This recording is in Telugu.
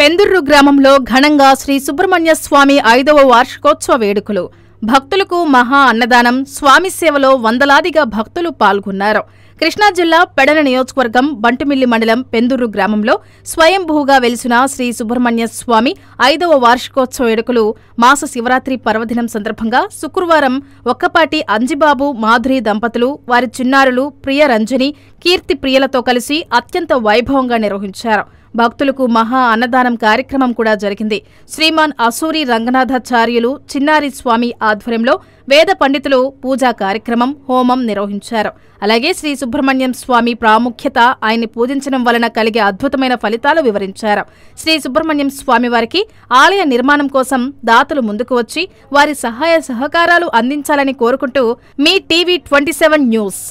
పెందుర్రు గ్రామంలో ఘనంగా శ్రీ సుబ్రహ్మణ్య స్వామి 5వ వార్షికోత్సవ వేడుకలు. భక్తులకు మహా అన్నదానం, స్వామి సేవలో వందలాదిగా భక్తులు పాల్గొన్నారు. కృష్ణా జిల్లా పెడన నియోజకవర్గం బంటుమిల్లి మండలం పెందుర్రు గ్రామంలో స్వయంభూగా వెలిసిన శ్రీ సుబ్రహ్మణ్య స్వామి 5వ వార్షికోత్సవ వేడుకలు మాస శివరాత్రి పర్వదినం సందర్భంగా శుక్రవారం ఒక్కపాటి అంజిబాబు, మాధురి దంపతులు, వారి చిన్నారులు ప్రియ రంజని, కీర్తి ప్రియలతో కలిసి అత్యంత వైభవంగా నిర్వహించారు. భక్తులకు మహా అన్నదానం కార్యక్రమం కూడా జరిగింది. శ్రీమాన్ అసూరి రంగనాథాచార్యులు చిన్నారి స్వామి ఆధ్వర్యంలో వేద పండితులు పూజా కార్యక్రమం, హోమం నిర్వహించారు. అలాగే శ్రీ సుబ్రహ్మణ్యం స్వామి ప్రాముఖ్యత, ఆయన్ని పూజించడం వలన కలిగే అద్భుతమైన ఫలితాలు వివరించారు. శ్రీ సుబ్రహ్మణ్యం స్వామి వారికి ఆలయ నిర్మాణం కోసం దాతలు ముందుకు వచ్చి వారి సహాయ సహకారాలు అందించాలని కోరుకుంటూ మీ టీవీ 27 న్యూస్.